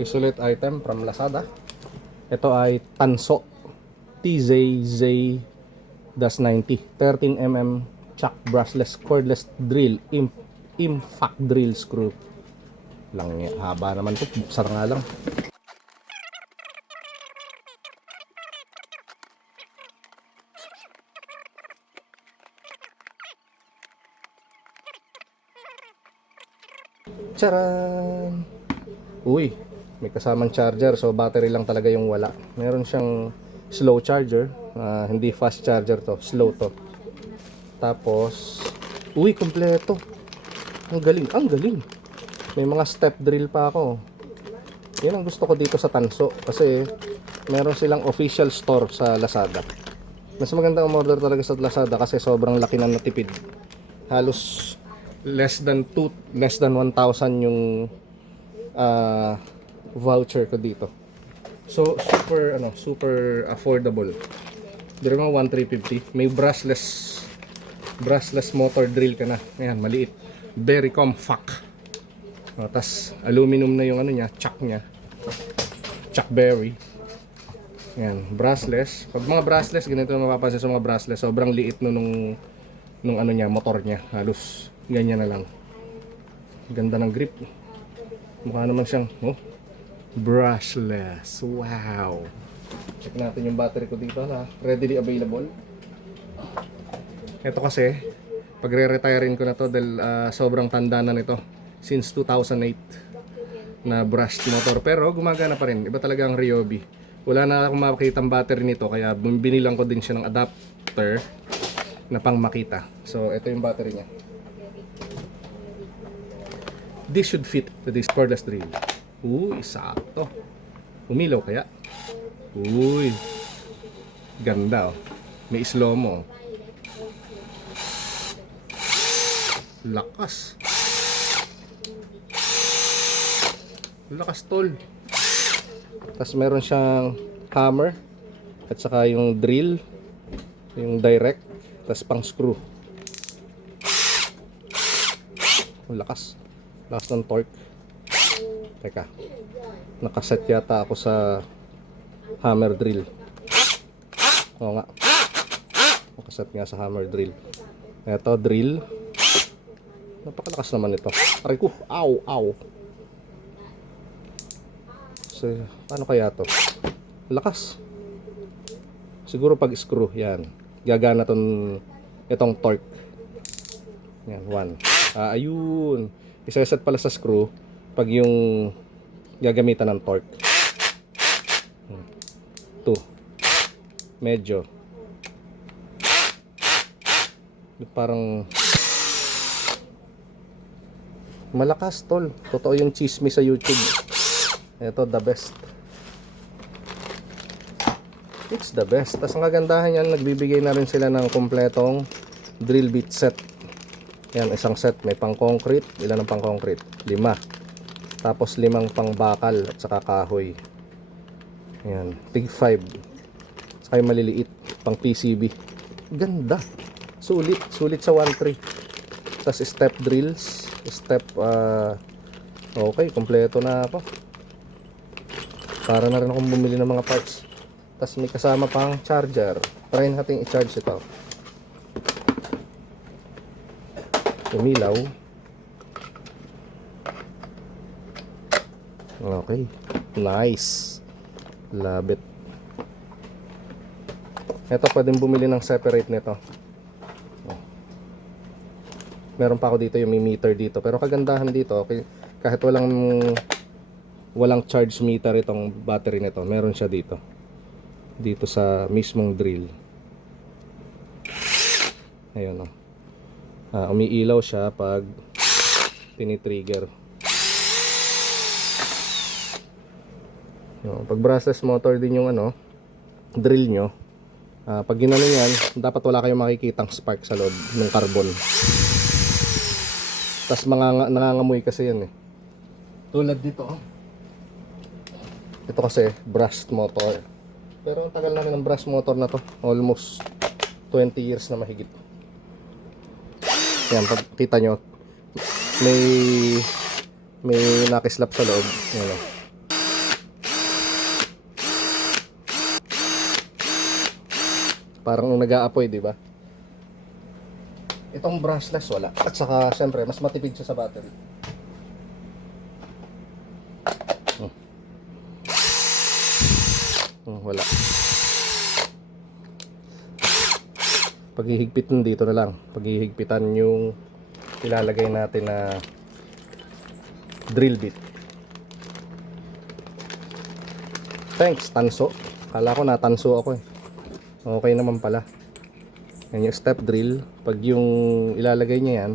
Isulit item from Lazada. Ito ay Tanso TZZ-90 13mm chuck brushless cordless drill impact drill screw lang. Haba naman to, buksan nga lang. Charan! Uy, may kasamang charger, so battery lang talaga yung wala. Meron siyang slow charger, hindi fast charger to, slow to. Tapos, uy, kompleto. Ang galing, ang galing. May mga step drill pa ako. Yan ang gusto ko dito sa Tanso kasi meron silang official store sa Lazada. Mas magandang umorder talaga sa Lazada kasi sobrang laki ng natipid. Halos less than 1,000 yung voucher ko dito. So super affordable. Pero mga 1,350. May brushless motor drill ka na. Ayan, maliit. Very compact. Tapos aluminum na yung niya, chuck niya. Chuck berry. Ayan, brushless. Pag mga brushless, ganito yung mapapansin sa mga brushless. Sobrang liit nung niya, motor niya. Halos ganyan na lang. Ganda ng grip. Mukha naman siyang brushless. Wow. Check natin yung battery ko dito na readily available. Ito kasi pagre-retirein ko na to dahil sobrang tanda na nito. Since 2008 na brushed motor, pero gumagana pa rin. Iba talaga ang Ryobi. Wala na akong makikita ang battery nito, kaya binilang ko din siya ng adapter na pang makita. So ito yung battery niya. This should fit to this cordless drill. Uy, sakto. Umilaw kaya? Uy, ganda oh. May slow mo. Lakas. Lakas tol. Tapos meron siyang hammer at saka yung drill, yung direct, tapos pang screw. Lakas. Lakas ng torque. Teka. Nakaset yata ako sa hammer drill. Oo nga. Nakaset nga sa hammer drill. Ito drill. Napakalakas naman ito. Aray ko. Ow, ow. So, paano kaya to? Lakas. Siguro pag screw, yan. Gagana itong torque. Yan, 1. Ayun. Isa-set pala sa screw pag yung gagamitan ng torque. 2. Medyo. Parang malakas tol. Totoo yung chismis sa YouTube. Ito, the best. It's the best. Tapos ang kagandahan yan, nagbibigay na rin sila ng kompletong drill bit set. Yan, isang set. May pang concrete. Ilan ang pang concrete? 5. Tapos 5 pang bakal at saka kahoy. Yan, tig 5. Saka yung maliliit, pang PCB. Ganda. Sulit. Sulit sa 1.3. Tapos step drills. Okay, kompleto na ako. Para na rin akong bumili ng mga parts. Tapos may kasama pang charger. Try natin i-charge ito. Umilaw. Okay. Nice. Love it. Ito, pwedeng bumili ng separate nito. Meron pa ako dito yung may meter dito. Pero kagandahan dito, okay, kahit walang charge meter itong battery nito, meron siya dito sa mismong drill. Ayun o. Umiilaw siya pag tinitrigger. Pag brushless motor din yung drill nyo, pag ginano yan, dapat wala kayong makikitang spark sa loob ng carbon. Tas nangangamoy kasi yan eh. Tulad dito. Ito kasi brushed motor. Pero ang tagal na rin ng brushed motor na to. Almost 20 years na mahigit. Yan, kita nyo. May nakislap sa loob. Yan, Parang nag-aapoy, di ba? Itong brushless wala. At saka syempre mas matipid siya sa battery. Wala. Paghihigpitan dito na lang. Paghihigpitan yung ilalagay natin na drill bit. Thanks, tanso. Kala ko natanso ako eh. Okay naman pala. Yan yung step drill. Pag yung ilalagay niya yan,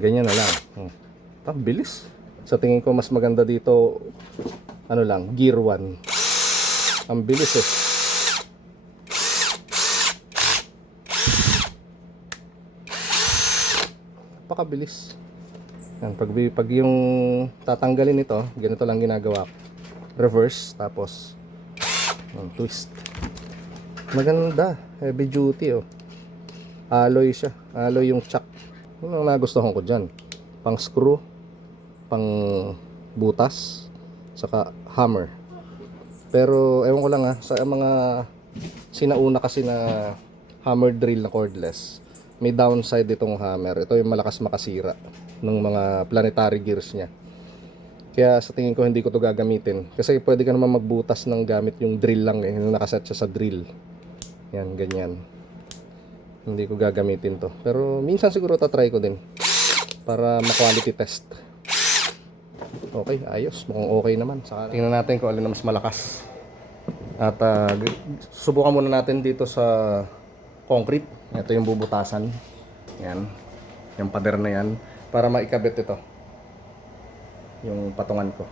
ganyan na lang. Bilis. Sa tingin ko mas maganda dito, ano lang, gear 1. Ang bilis eh. Napakabilis. Yan, pag yung tatanggalin ito, ganito lang ginagawa ko. Reverse, tapos twist. Maganda, heavy duty oh. Alloy siya, alloy yung chuck. Yun ang nagustuhan ko dyan. Pang screw, pang butas, saka hammer. Pero ewan ko lang sa mga sinauna kasi na hammer drill na cordless, may downside itong hammer. Ito yung malakas makasira ng mga planetary gears niya. Kaya sa tingin ko hindi ko to gagamitin. Kasi pwede ka naman magbutas ng gamit yung drill lang eh. Yung nakaset siya sa drill. Yan, ganyan. Hindi ko gagamitin to. Pero minsan siguro tatry ko din. Para ma-quality test. Okay, ayos. Mukhang okay naman. Saka tingnan natin kung alin na mas malakas. At subukan muna natin dito sa concrete. Ito yung bubutasan. Yan. Yung pader na yan. Para maikabit ito. Yung patungan ko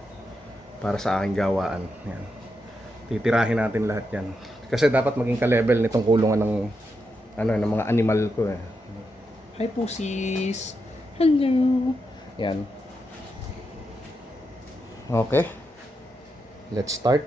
para sa aking gawaan. Yan. Titirahin natin lahat yan. Kasi dapat maging ka-level nitong kulungan ng ng mga animal ko eh. Hi pussies. Hello. Yan. Okay. Let's start.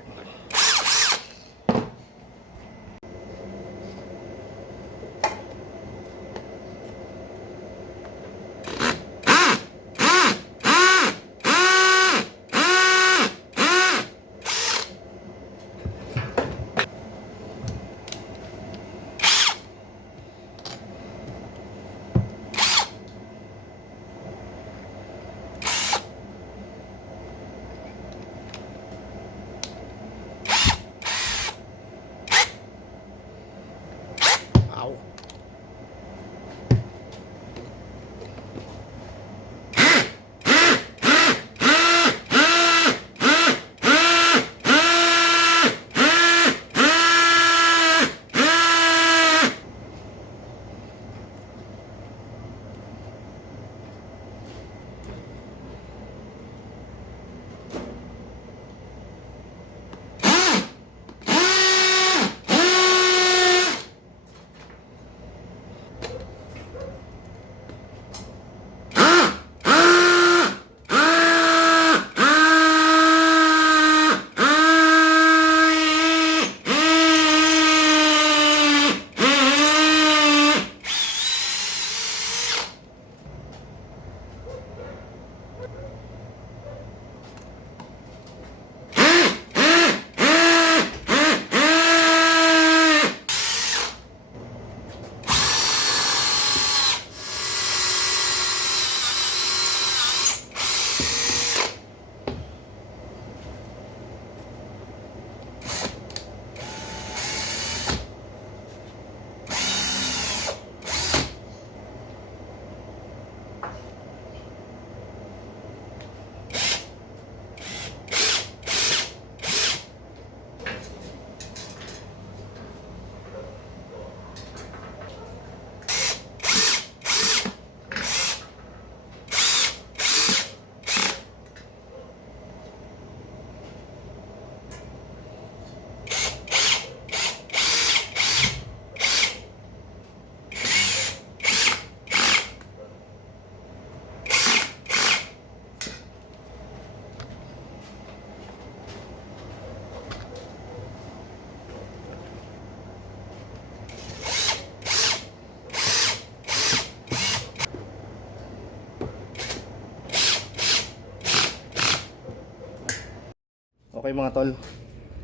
Okay mga tol,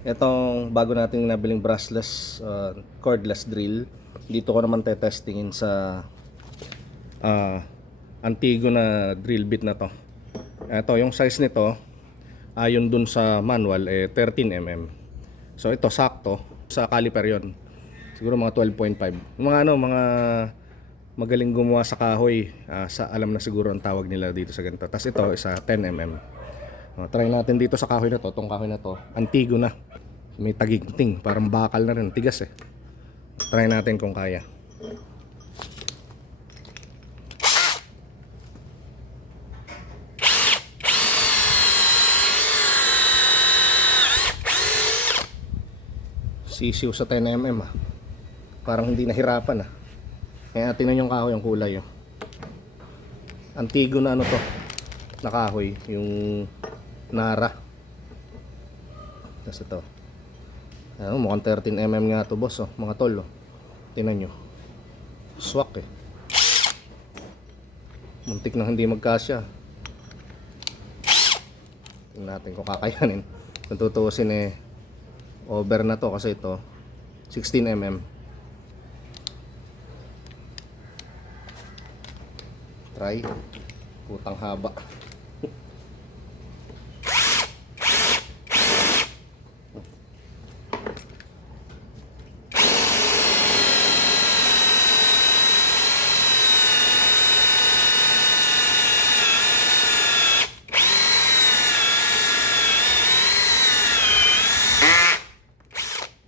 Itong bago nating nabiling brushless cordless drill, dito ko naman testingin sa Antigo na drill bit na to. Ito yung size nito ayon dun sa manual 13 mm. So ito sakto sa caliper yon. Siguro mga 12.5. Mga magaling gumawa sa kahoy, sa alam na siguro ang tawag nila dito sa ganito. Tapos ito isa 10 mm. Try natin dito sa kahoy na to, tong kahoy na to. Antigo na. May taginting, parang bakal na rin, tigas eh. Try natin kung kaya. Sisiw sa 10 mm ah. Parang hindi nahirapan ah. Kaya tingnan yung kahoy, yung kulay oh. Antigo na ano to, na kahoy, yung Nara. Tapos ito. Mukhang 13 mm nga to boss oh, mga tol oh. Tingnan nyo. Swak eh. Muntik na hindi magkasya. Tingnan natin kung kakayanin. Kung tutuusin eh, over na to kasi ito 16 mm. Try. Putang haba.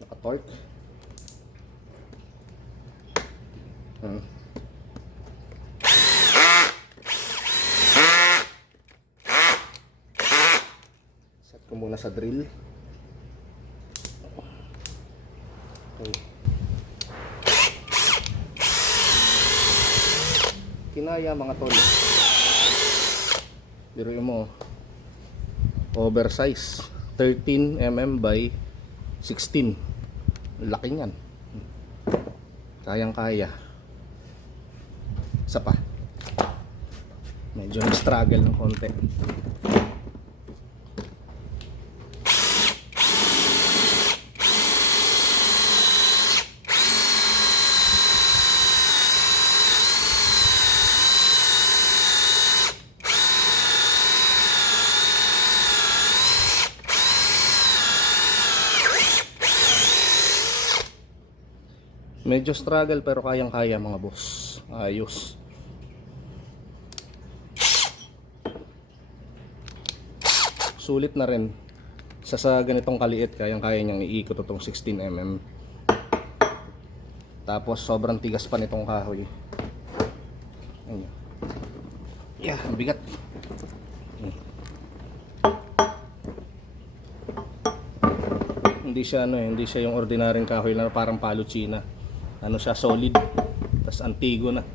Naka-torque. Set ko muna sa drill. Okay. Kinaya mga tol. Biruin mo, oversize 13 mm by 16. Laki niyan. Kayang kaya. Isa pa. Medyo na-struggle ng konti. Medyo struggle pero kayang-kaya mga boss. Ayos. Sulit na rin. Sa ganitong kaliit, kayang-kaya niyang iikot itong 16 mm. Tapos sobrang tigas pa nitong kahoy. Ayun. Yeah, ang bigat. Hindi siya yung ordinaryong kahoy na parang palo China. Ano siya, solid. Tas antigo na.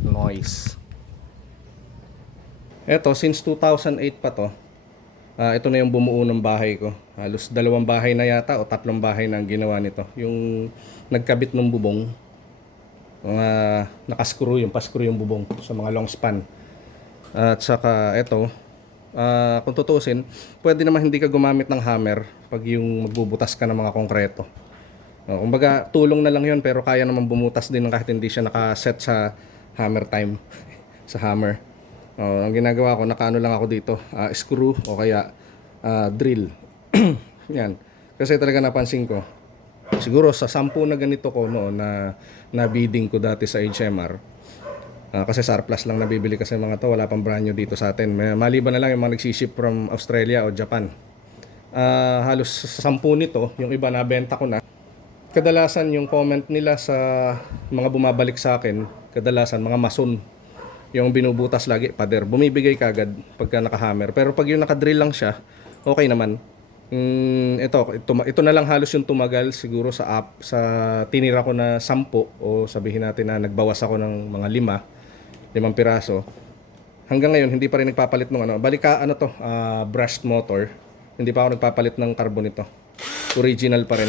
Noise. Eto, since 2008 pa to. Ito na yung bumuo ng bahay ko. Halos 2 bahay na yata o 3 bahay na ang ginawa nito. Yung nagkabit ng bubong. Nakascrew yung bubong sa mga long span. At saka eto, kung tutusin, pwede naman hindi ka gumamit ng hammer pag yung magbubutas ka ng mga konkreto. Kumbaga tulong na lang yun pero kaya naman bumutas din kahit hindi siya nakaset sa hammer time. Sa hammer. Ang ginagawa ko, nakaano lang ako dito, screw o kaya drill. Yan. Kasi talaga napansin ko, siguro sa 10 na ganito ko noon na bidding ko dati sa HMR. Kasi surplus lang nabibili kasi mga to, wala pang brand new dito sa atin. Maliban na lang yung mga nagsiship from Australia o Japan. Halos sa 10 nito, yung iba nabenta ko na. Kadalasan yung comment nila sa mga bumabalik sa akin, kadalasan mga mason. Yung binubutas lagi, pader, bumibigay kagad pagka nakahammer. Pero pag yung nakadrill lang siya, okay naman. Ito na lang halos yung tumagal siguro sa tinira ko na 10 o sabihin natin na nagbawas ako ng mga 5 piraso. Hanggang ngayon hindi pa rin nagpapalit ng brushed motor. Hindi pa ako nagpapalit ng carbon nito. Original pa rin.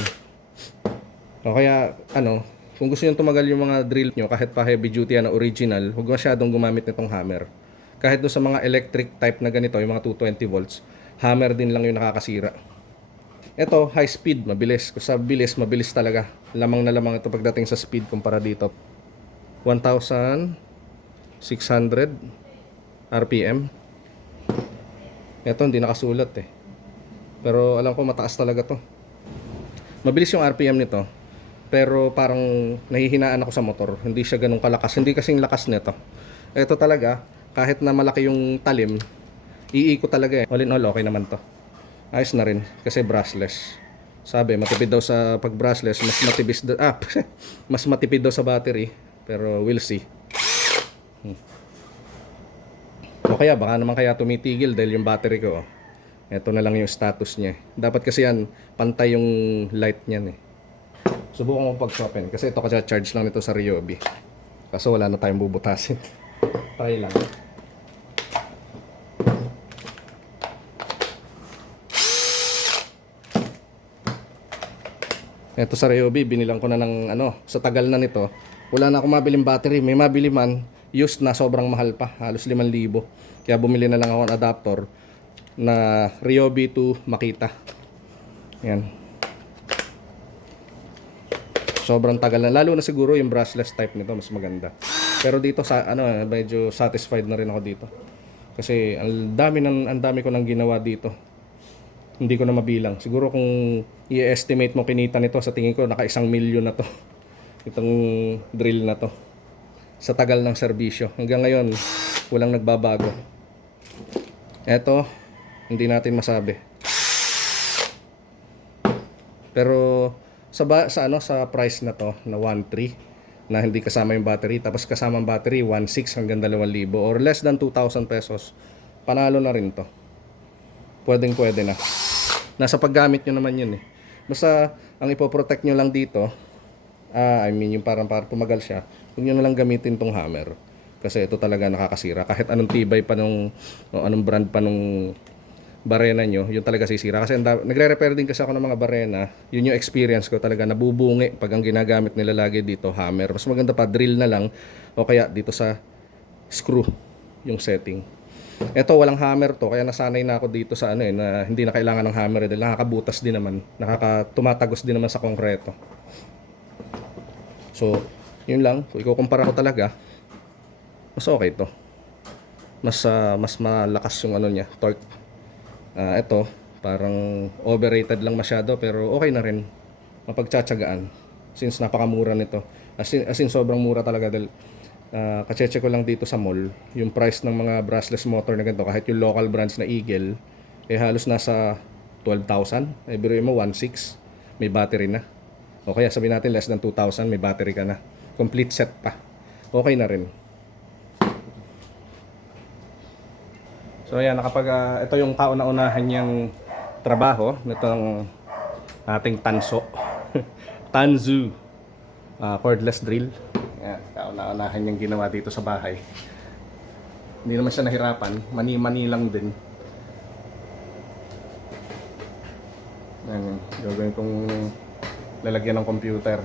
O kaya kung gusto niyo tumagal yung mga drill nyo kahit pa heavy duty na original, huwag masyadong gumamit nitong hammer. Kahit doon sa mga electric type na ganito, yung mga 220 volts, hammer din lang yung nakakasira. Ito, high speed, mabilis. Kung sa bilis, mabilis talaga. Lamang na lamang ito pagdating sa speed kumpara dito. 1,600 RPM. Ito, hindi nakasulat eh. Pero alam ko mataas talaga to. Mabilis yung RPM nito. Pero parang nahihinaan ako sa motor. Hindi siya ganun kalakas. Hindi kasing lakas nito. Ito talaga, kahit na malaki yung talim, iikot talaga eh. All in all, okay naman to. Ayos na rin kasi brushless. Sabi, matipid daw sa pag brushless, mas matipid daw, mas matipid daw sa battery. Pero we'll see. O kaya baka naman kaya tumitigil dahil yung battery ko. Ito na lang yung status niya. Dapat kasi yan pantay yung light niyan eh. Subukan ko pag-swapin kasi ito kasi charge lang nito sa Ryobi. Kaso wala na tayong bubutasin. Try lang. Ito sa Ryobi, binilang ko na ng sa tagal na nito. Wala na akong mabiling battery. May mabili man, used na sobrang mahal pa. Halos 5,000. Kaya bumili na lang ako ng adapter na Ryobi to Makita. Yan. Sobrang tagal na. Lalo na siguro yung brushless type nito, mas maganda. Pero dito, medyo satisfied na rin ako dito. Kasi ang dami ko nang ginawa dito. Hindi ko na mabilang. Siguro kung i-estimate mo kinita nito, sa tingin ko naka 1,000,000 na to. Itong drill na to. Sa tagal ng serbisyo. Hanggang ngayon, walang nagbabago. Eto, hindi natin masabi. Pero sa price na to, na 1,300, na hindi kasama yung battery, tapos kasama ang battery 1,600 hanggang 2,000 or less than 2,000 pesos, panalo na rin to. Pwede na. Nasa paggamit nyo naman yun eh. Basta ang ipoprotect nyo lang dito, yung para tumagal siya, huwag nyo na lang gamitin tong hammer. Kasi ito talaga nakakasira. Kahit anong tibay pa anong brand pa nung barena nyo, yun talaga sisira. Kasi nagre-repair din kasi ako ng mga barena. Yun yung experience ko talaga, nabubungi pag ang ginagamit nila lagi dito, hammer. Mas maganda pa, drill na lang o kaya dito sa screw yung setting. Ito walang hammer to, kaya nasanay na ako dito sa na hindi na kailangan ng hammer dahil nakakabutas din naman, tumatagos din naman sa konkreto. So, yun lang. Kung ikukumpara ko talaga, mas okay to. Mas malakas yung niya, torque. Ito, parang overrated lang masyado pero okay na rin. Mapagtsatsagaan since napakamura nito. As in sobrang mura talaga dahil kacheche ko lang dito sa mall, yung price ng mga brushless motor na ganito, kahit yung local brands na Eagle, halos nasa 12,000. Biruin mo 1,600, may battery na. O kaya sabihin natin less than 2,000, may battery ka na. Complete set pa. Okay na rin. So ayan, ito yung kauna-unahan niyang trabaho nitong ating Tanso. Tanzu cordless drill. Ayan, kauna-unahan niyang ginawa dito sa bahay. Hindi naman siya nahirapan, mani-mani lang din. Ayan, gagawin kong lalagyan ng computer.